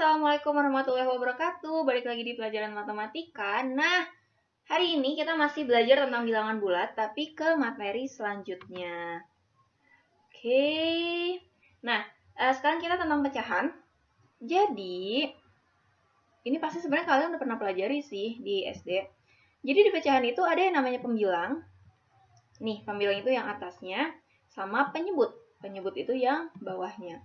Assalamualaikum warahmatullahi wabarakatuh. Balik lagi di pelajaran matematika. Nah, hari ini kita masih belajar tentang bilangan bulat, tapi ke materi selanjutnya. Oke. Nah, sekarang kita tentang pecahan. Jadi, ini pasti sebenarnya kalian udah pernah pelajari sih di SD. Jadi di pecahan itu ada yang namanya pembilang. Nih, pembilang itu yang atasnya, sama penyebut. Penyebut itu yang bawahnya.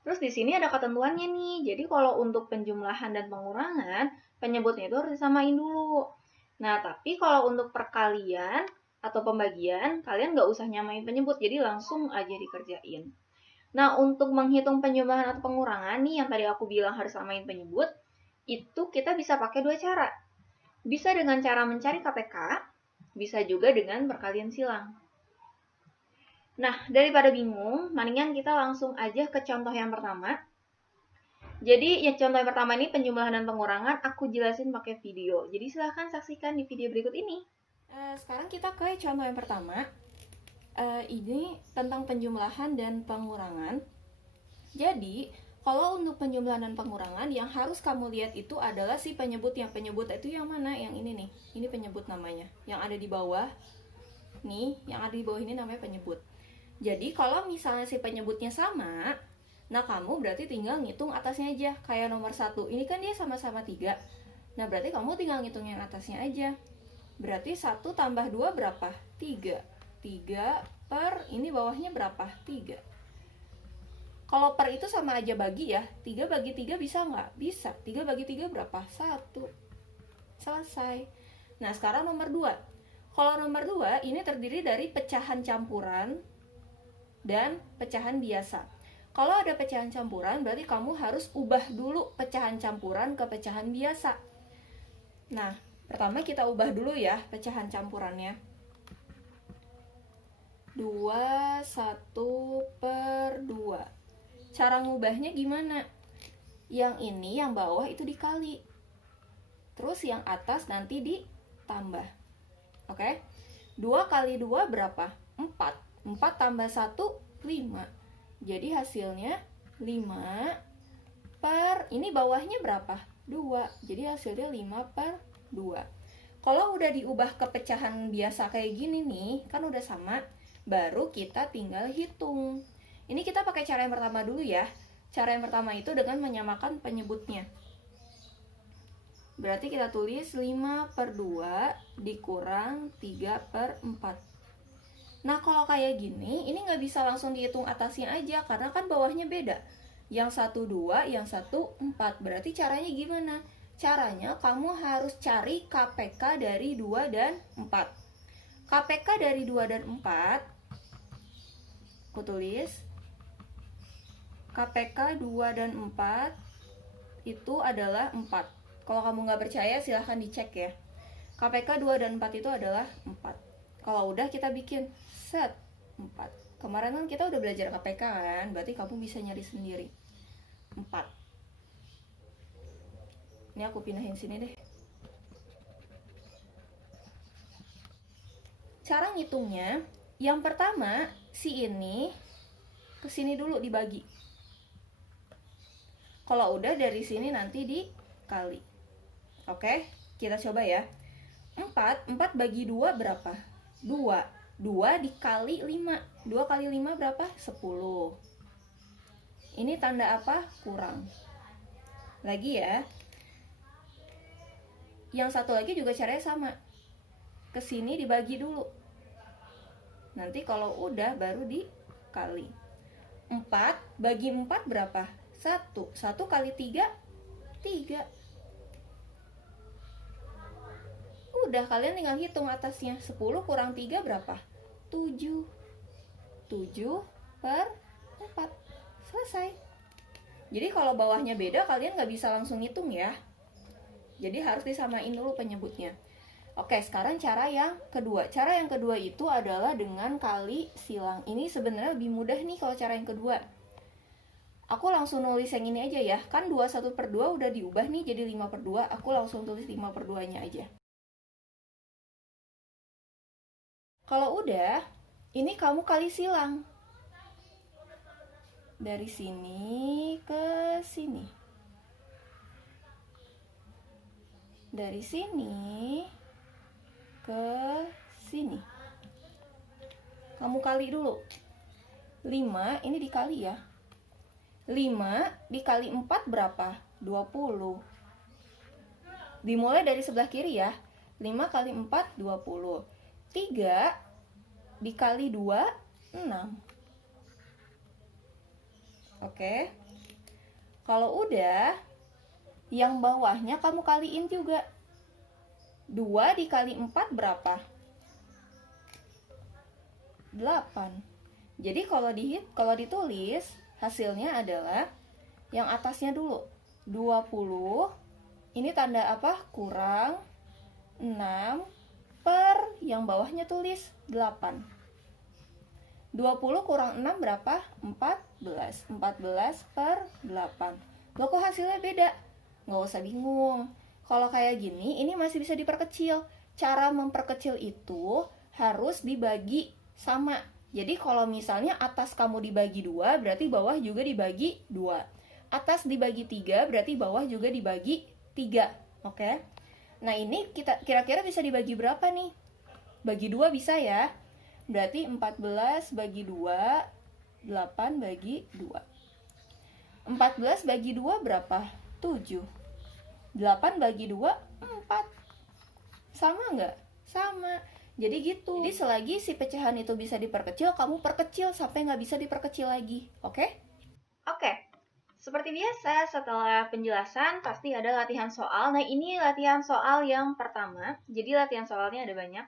Terus di sini ada ketentuannya nih. Jadi kalau untuk penjumlahan dan pengurangan, penyebutnya itu harus disamain dulu. Nah, tapi kalau untuk perkalian atau pembagian, kalian nggak usah nyamain penyebut, jadi langsung aja dikerjain. Nah, untuk menghitung penjumlahan atau pengurangan nih, yang tadi aku bilang harus samain penyebut, itu kita bisa pakai dua cara. Bisa dengan cara mencari KPK, bisa juga dengan perkalian silang. Nah, daripada bingung, mendingan kita langsung aja ke contoh yang pertama. Jadi, ya contoh yang pertama ini penjumlahan dan pengurangan, aku jelasin pakai video. Jadi, silahkan saksikan di video berikut ini. Sekarang kita ke contoh yang pertama. Ini tentang penjumlahan dan pengurangan. Jadi, kalau untuk penjumlahan dan pengurangan, yang harus kamu lihat itu adalah si penyebut. Yang penyebut itu yang mana? Yang ini nih. Ini penyebut namanya. Yang ada di bawah. Nih, yang ada di bawah ini namanya penyebut. Jadi, kalau misalnya si penyebutnya sama, nah kamu berarti tinggal ngitung atasnya aja. Kayak nomor 1. Ini kan dia sama-sama 3. Nah, berarti kamu tinggal ngitung yang atasnya aja. Berarti 1 tambah 2 berapa? 3. 3 per, ini bawahnya berapa? 3. Kalau per itu sama aja bagi ya. 3 bagi 3 bisa nggak? Bisa. 3 bagi 3 berapa? 1. Selesai. Nah, sekarang nomor 2. Kalau nomor 2, ini terdiri dari pecahan campuran dan pecahan biasa. Kalau ada pecahan campuran, berarti kamu harus ubah dulu pecahan campuran ke pecahan biasa. Nah, pertama kita ubah dulu ya pecahan campurannya. 2, 1 per 2. Cara ngubahnya gimana? Yang ini, yang bawah itu dikali. Terus yang atas nanti ditambah. Oke? 2 kali 2 berapa? 4. 4 tambah 1, 5. Jadi hasilnya 5 per, ini bawahnya berapa? 2. Jadi hasilnya 5 per 2. Kalau udah diubah ke pecahan biasa kayak gini nih, kan udah sama, baru kita tinggal hitung. Ini kita pakai cara yang pertama dulu ya. Cara yang pertama itu dengan menyamakan penyebutnya. Berarti kita tulis 5 per 2 dikurang 3 per 4. Nah, kalau kayak gini, ini nggak bisa langsung dihitung atasnya aja, karena kan bawahnya beda. Yang 1 2, yang 1 4. Berarti caranya gimana? Caranya kamu harus cari KPK dari 2 dan 4. KPK dari 2 dan 4, aku tulis. KPK 2 dan 4 itu adalah 4. Kalau kamu nggak percaya, silahkan dicek ya. KPK 2 dan 4 itu adalah 4. Kalau udah kita bikin set 4. Kemarin kan kita udah belajar KPK kan, berarti kamu bisa nyari sendiri. 4. Ini aku pindahin sini deh. Cara ngitungnya, yang pertama, si ini kesini dulu dibagi. Kalau udah dari sini nanti dikali. Oke, kita coba ya. 4 bagi 2 berapa? 2. 2 dikali 5. 2 kali 5 berapa? 10. Ini tanda apa? Kurang. Lagi ya. Yang satu lagi juga caranya sama. Kesini dibagi dulu. Nanti kalau udah baru dikali. 4 bagi 4 berapa? 1. 1 kali 3, 3. Udah, kalian tinggal hitung atasnya. 10 kurang 3 berapa? 7. 7 per 4. Selesai. Jadi kalau bawahnya beda, kalian nggak bisa langsung hitung ya. Jadi harus disamain dulu penyebutnya. Oke, sekarang cara yang kedua. Cara yang kedua itu adalah dengan kali silang. Ini sebenarnya lebih mudah nih kalau cara yang kedua. Aku langsung nulis yang ini aja ya. Kan 21 per 2 udah diubah nih jadi 5 per 2. Aku langsung tulis 5 per 2-nya aja. Kalau udah, ini kamu kali silang. Dari sini ke sini. Dari sini ke sini. Kamu kali dulu. 5 ini dikali ya. 5 dikali 4 berapa? 20. Dimulai dari sebelah kiri ya. 5 kali 4, 20. 3 dikali 2, 6. Oke. Kalau udah, yang bawahnya kamu kaliin juga. 2 dikali 4 berapa? 8. Jadi kalau ditulis, hasilnya adalah yang atasnya dulu. 20. Ini tanda apa? Kurang 6 per yang bawahnya tulis 8. 20 kurang 6 berapa? 14. 14 per 8. Loh, kok hasilnya beda? Nggak usah bingung. Kalau kayak gini, ini masih bisa diperkecil. Cara memperkecil itu harus dibagi sama. Jadi kalau misalnya atas kamu dibagi 2, berarti bawah juga dibagi 2. Atas dibagi 3, berarti bawah juga dibagi 3. Oke? Nah, ini kita kira-kira bisa dibagi berapa nih? Bagi 2 bisa ya. Berarti 14 bagi 2, 8 bagi 2. 14 bagi 2 berapa? 7. 8 bagi 2, 4. Sama nggak? Sama. Jadi gitu. Jadi selagi si pecahan itu bisa diperkecil, kamu perkecil sampai nggak bisa diperkecil lagi. Oke? Oke. Seperti biasa, setelah penjelasan pasti ada latihan soal. Nah, ini latihan soal yang pertama. Jadi latihan soalnya ada banyak.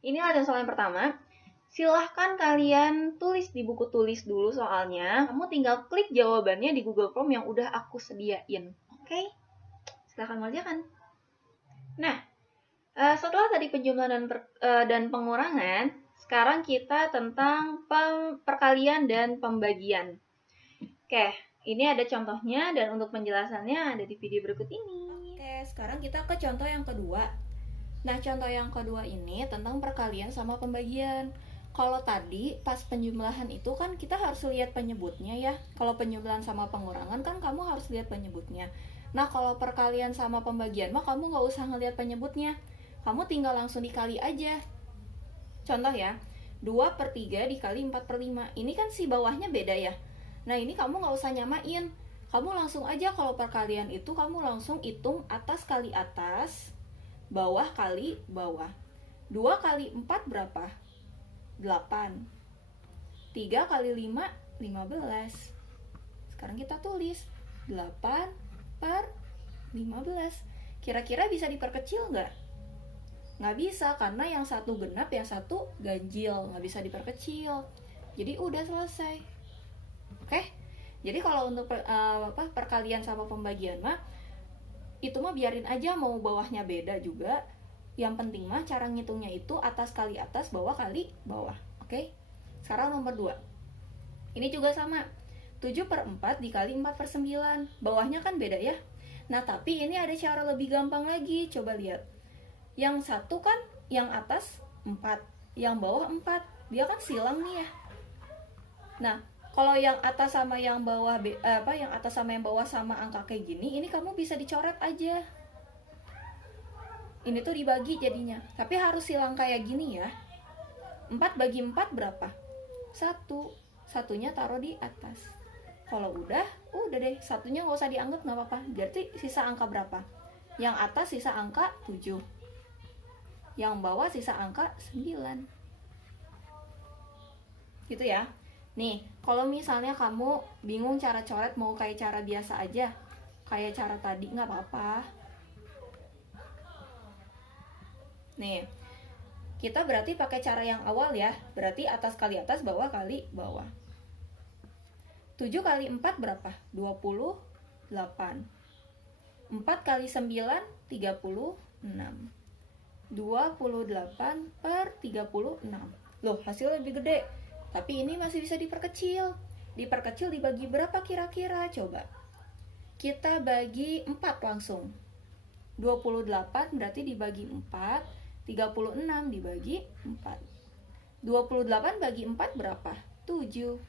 Ini latihan soal yang pertama. Silahkan kalian tulis di buku tulis dulu soalnya. Kamu tinggal klik jawabannya di Google Form yang udah aku sediain. Oke? Silahkan mengerjakan. Nah, setelah tadi penjumlahan dan pengurangan, sekarang kita tentang perkalian dan pembagian. Oke, ini ada contohnya dan untuk penjelasannya ada di video berikut ini. Oke, sekarang kita ke contoh yang kedua. Nah, contoh yang kedua ini tentang perkalian sama pembagian. Kalau tadi pas penjumlahan itu kan kita harus lihat penyebutnya ya. Kalau penjumlahan sama pengurangan kan kamu harus lihat penyebutnya. Nah, kalau perkalian sama pembagian mah kamu nggak usah ngelihat penyebutnya. Kamu tinggal langsung dikali aja. Contoh ya, 2 per 3 dikali 4 per 5. Ini kan si bawahnya beda ya. Nah, ini kamu nggak usah nyamain. Kamu langsung aja kalau perkalian itu kamu langsung hitung atas kali atas, bawah kali bawah. 2 kali 4 berapa? 8. 3 kali 5, 15. Sekarang kita tulis 8 per 15. Kira-kira bisa diperkecil nggak? Nggak bisa, karena yang satu genap, yang satu ganjil. Nggak bisa diperkecil. Jadi udah selesai. Oke? Jadi kalau untuk perkalian sama pembagian mah, itu mah biarin aja, mau bawahnya beda juga. Yang penting mah cara ngitungnya itu atas kali atas, bawah kali bawah. Oke? Sekarang nomor 2. Ini juga sama. 7 per 4 dikali 4 per 9. Bawahnya kan beda ya. Nah, tapi ini ada cara lebih gampang lagi. Coba lihat. Yang satu kan yang atas 4, yang bawah 4. Dia kan silang nih ya. Nah, kalau yang atas sama yang bawah yang atas sama yang bawah sama angka kayak gini, ini kamu bisa dicoret aja. Ini tuh dibagi jadinya. Tapi harus silang kayak gini ya. 4 bagi 4 berapa? 1. Satunya taruh di atas. Kalau udah deh. Satunya nggak usah dianggap, nggak apa-apa. Berarti sisa angka berapa? Yang atas sisa angka 7. Yang bawah sisa angka 9. Gitu ya. Nih, kalau misalnya kamu bingung cara coret, mau kayak cara biasa aja, kayak cara tadi, nggak apa-apa. Nih, kita berarti pakai cara yang awal ya. Berarti atas kali atas, bawah kali bawah. 7 kali 4 berapa? 28. 4 kali 9, 36. 28 per 36. Loh, hasilnya lebih gede. Tapi ini masih bisa diperkecil. Diperkecil dibagi berapa kira-kira? Coba. Kita bagi 4 langsung. 28 berarti dibagi 4. 36 dibagi 4. 28 bagi 4 berapa? 7.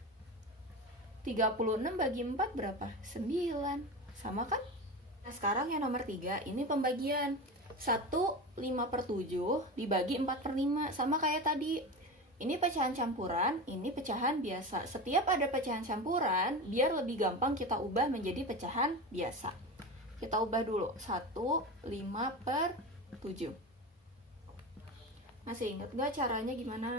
36 bagi 4 berapa? 9. Sama kan? Nah, sekarang yang nomor 3, ini pembagian. 1/5/7 dibagi 4/5, sama kayak tadi. Ini pecahan campuran, ini pecahan biasa. Setiap ada pecahan campuran, biar lebih gampang kita ubah menjadi pecahan biasa. Kita ubah dulu, 1/5/7. Masih ingat gak caranya gimana?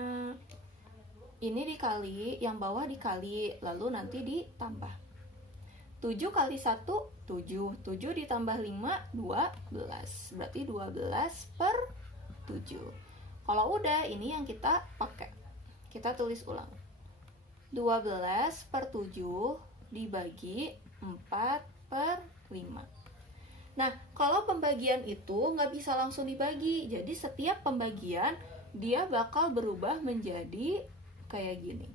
Ini dikali, yang bawah dikali, lalu nanti ditambah. 7 kali 1, 7. 7 ditambah 5, 12. Berarti 12/7. Kalau udah, ini yang kita pakai. Kita tulis ulang. 12/7 dibagi 4/5. Nah, kalau pembagian itu nggak bisa langsung dibagi. Jadi setiap pembagian dia bakal berubah menjadi kayak gini.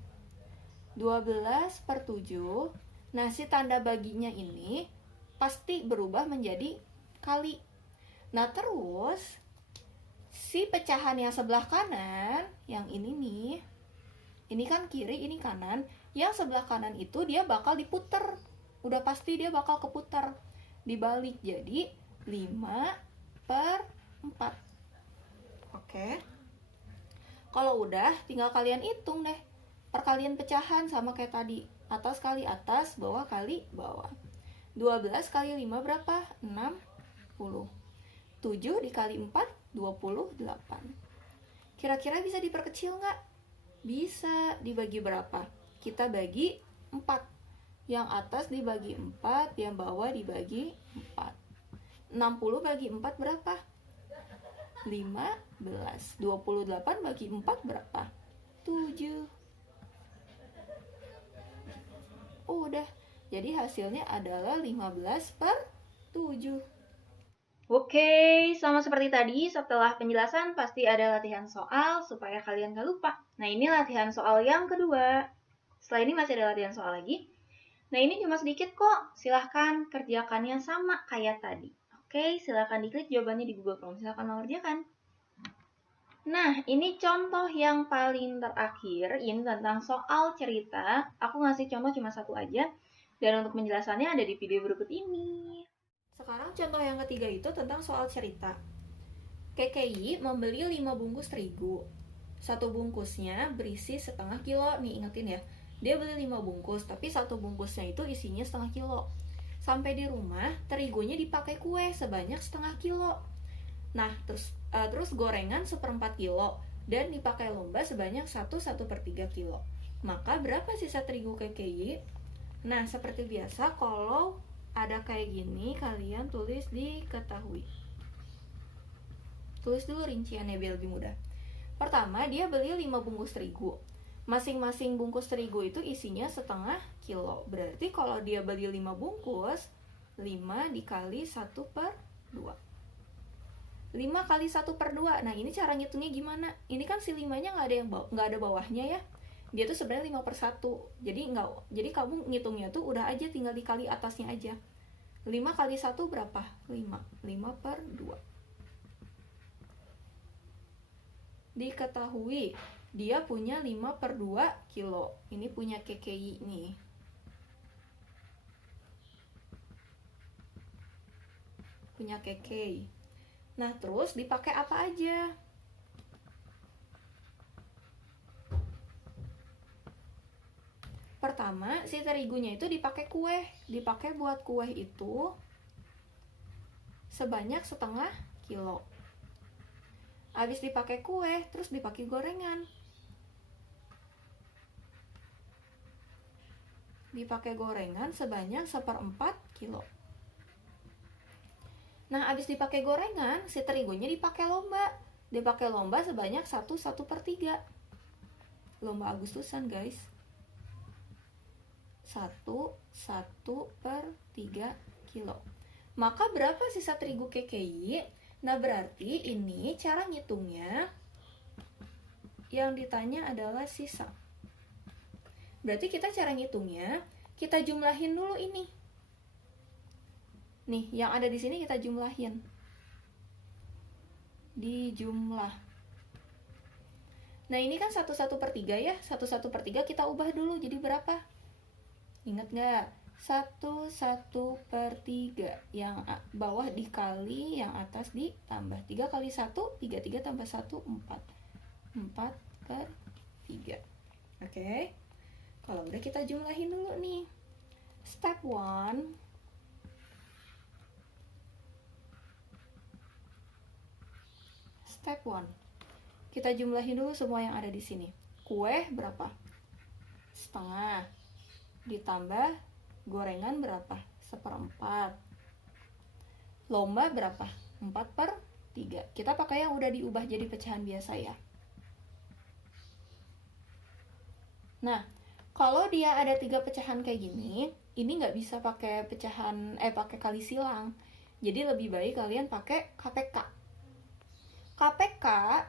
12/7. Nah, si tanda baginya ini pasti berubah menjadi kali. Nah, terus si pecahan yang sebelah kanan, yang ini nih, ini kan kiri, ini kanan. Yang sebelah kanan itu dia bakal diputer. Udah pasti dia bakal keputar. Dibalik jadi 5/4. Oke. Kalau udah, tinggal kalian hitung deh. Perkalian pecahan sama kayak tadi. Atas kali atas, bawah kali bawah. 12 kali 5 berapa? 60. 7 dikali 4, 28. Kira-kira bisa diperkecil nggak? Bisa. Dibagi berapa? Kita bagi 4. Yang atas dibagi 4, yang bawah dibagi 4. 60 bagi 4 berapa? 15. 28 bagi 4 berapa? 7. Udah. Jadi hasilnya adalah 15/7. Oke, sama seperti tadi, setelah penjelasan pasti ada latihan soal supaya kalian gak lupa. Nah, ini latihan soal yang kedua. Setelah ini masih ada latihan soal lagi. Nah, ini cuma sedikit kok. Silahkan kerjakannya sama kayak tadi. Oke, silahkan diklik jawabannya di Google Chrome. Silahkan mengerjakan. Nah, ini contoh yang paling terakhir. Ini tentang soal cerita. Aku ngasih contoh cuma satu aja. Dan untuk penjelasannya ada di video berikut ini. Sekarang contoh yang ketiga itu tentang soal cerita. KKI membeli 5 bungkus terigu. Satu bungkusnya berisi setengah kilo. Nih ingetin ya, dia beli 5 bungkus, tapi satu bungkusnya itu isinya setengah kilo. Sampai di rumah, terigunya dipakai kue sebanyak setengah kilo. Nah, terus gorengan 1/4 kilo dan dipakai lomba sebanyak 1/3 kilo. Maka berapa sisa terigu KKI? Nah, seperti biasa kalau ada kayak gini, kalian tulis diketahui. Tulis dulu rinciannya biar lebih mudah. Pertama, dia beli 5 bungkus terigu. Masing-masing bungkus terigu itu isinya setengah kilo. Berarti kalau dia beli 5 bungkus, 5 dikali 1/2. 5 kali 1/2. Nah, ini cara ngitungnya gimana? Ini kan si 5-nya nggak ada bawahnya ya. Dia tuh sebenarnya 5/1. Jadi kamu ngitungnya tuh udah aja tinggal dikali atasnya aja. 5 kali 1 berapa? 5. 5/2. Diketahui dia punya 5/2 kilo. Ini punya KKI nih. Punya KKI. Nah, terus dipakai apa aja? Pertama, si terigunya itu dipakai kue. Dipakai buat kue itu sebanyak setengah kilo. Habis dipakai kue, terus dipakai gorengan. Dipakai gorengan sebanyak 1/4 kilo. Nah, habis dipakai gorengan, si terigunya dipakai lomba. Dipakai lomba sebanyak 1/3. Lomba Agustusan, guys. 1/3 kilo. Maka berapa sisa terigu KKI? Nah, berarti ini cara ngitungnya yang ditanya adalah sisa. Berarti kita cara ngitungnya, kita jumlahin dulu ini. Nih, yang ada di sini kita jumlahin. Dijumlah. Nah, ini kan 1/3 ya. 1/3 kita ubah dulu jadi berapa? Ingat nggak? 1/3. Yang bawah dikali yang atas ditambah. 3 kali 1, 3. 3 tambah 1, 4. 4/3. Oke. Kalau udah kita jumlahin dulu nih. Step 1. Step 1. Kita jumlahin dulu semua yang ada di sini. Kue berapa? Setengah. Ditambah gorengan berapa? 1/4. Lomba berapa? 4/3. Kita pakai yang udah diubah jadi pecahan biasa ya. Nah, kalau dia ada 3 pecahan kayak gini, ini nggak bisa pakai pakai kali silang. Jadi lebih baik kalian pakai KPK. KPK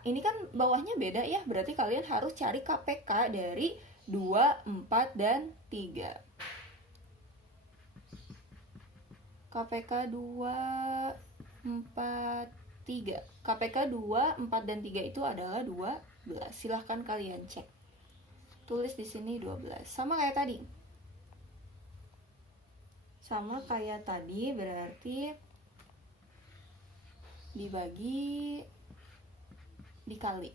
ini kan bawahnya beda ya, berarti kalian harus cari KPK dari 2, 4, dan 3. KPK 2, 4, 3. KPK 2, 4, dan 3 itu adalah 12. Silahkan kalian cek. Tulis di sini 12. Sama kayak tadi. Sama kayak tadi berarti dibagi dikali.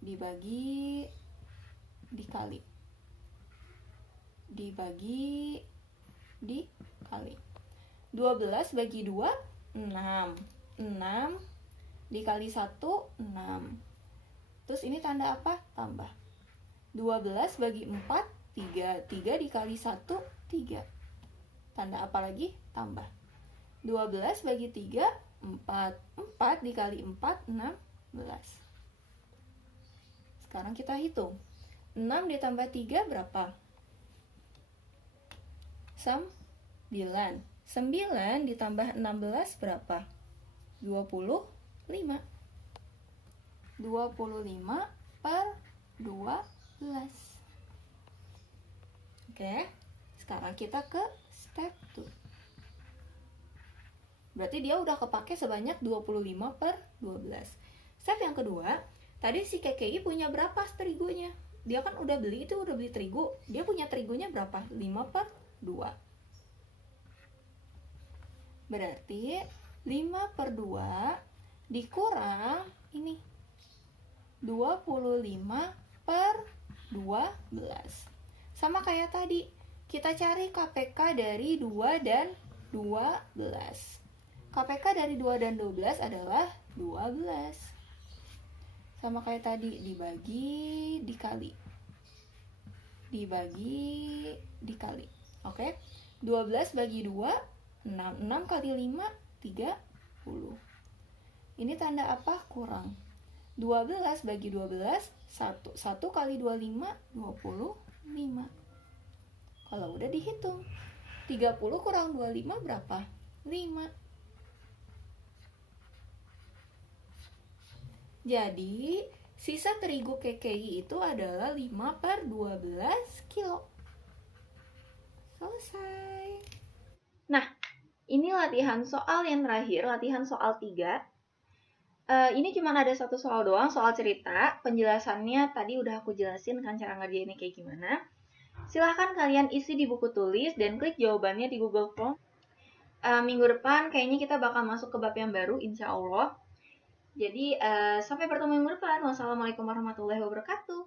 Dibagi dikali. Dibagi dikali. 12 bagi 2, 6. 6 dikali 1, 6. Terus ini tanda apa? Tambah. 12 bagi 4, 3. 3 dikali 1, 3. Tanda apa lagi? Tambah. 12 bagi 3, 4. 4 dikali 4, 16. Sekarang kita hitung. 6 ditambah 3 berapa? 9. 9 ditambah 16 berapa? 25. 25/12. Oke, sekarang kita ke step 2. Berarti dia udah kepake sebanyak 25/12. Step yang kedua, tadi si KKI punya berapa terigunya? Dia kan udah beli terigu. Dia punya terigunya berapa? 5/2. Berarti 5/2 dikurang ini 25/12. Sama kayak tadi, kita cari KPK dari 2 dan 12. KPK dari 2 dan 12 adalah 12. Sama kayak tadi, dibagi dikali. Dibagi dikali. Oke? 12 bagi 2, 6. 6 kali 5, 30. Ini tanda apa? Kurang. 12 bagi 12, 1. 1 kali 25, 25. Kalau udah dihitung, 30 kurang 25 berapa? 5. Jadi, sisa terigu KKI itu adalah 5/12 kilo. Selesai. Nah, ini latihan soal yang terakhir, latihan soal 3. Ini cuma ada satu soal doang, soal cerita. Penjelasannya tadi udah aku jelasin kan cara ngerjainnya kayak gimana. Silahkan kalian isi di buku tulis dan klik jawabannya di Google Form. Minggu depan kayaknya kita bakal masuk ke bab yang baru, insya Allah. Jadi, sampai bertemu minggu depan. Wassalamualaikum warahmatullahi wabarakatuh.